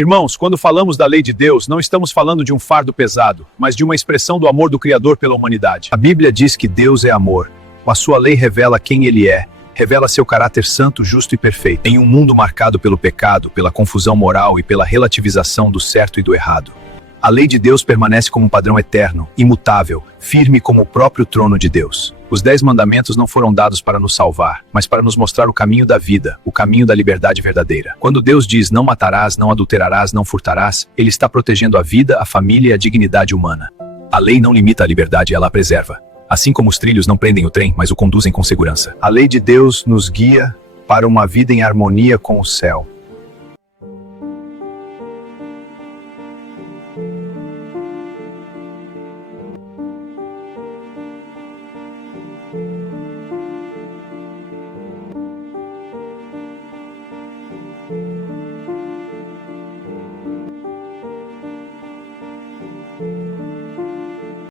Irmãos, quando falamos da lei de Deus, não estamos falando de um fardo pesado, mas de uma expressão do amor do Criador pela humanidade. A Bíblia diz que Deus é amor. A sua lei revela quem Ele é, revela seu caráter santo, justo e perfeito. Em um mundo marcado pelo pecado, pela confusão moral e pela relativização do certo e do errado, a lei de Deus permanece como um padrão eterno, imutável, firme como o próprio trono de Deus. Os 10 mandamentos não foram dados para nos salvar, mas para nos mostrar o caminho da vida, o caminho da liberdade verdadeira. Quando Deus diz não matarás, não adulterarás, não furtarás, Ele está protegendo a vida, a família e a dignidade humana. A lei não limita a liberdade, ela a preserva. Assim como os trilhos não prendem o trem, mas o conduzem com segurança. A lei de Deus nos guia para uma vida em harmonia com o céu.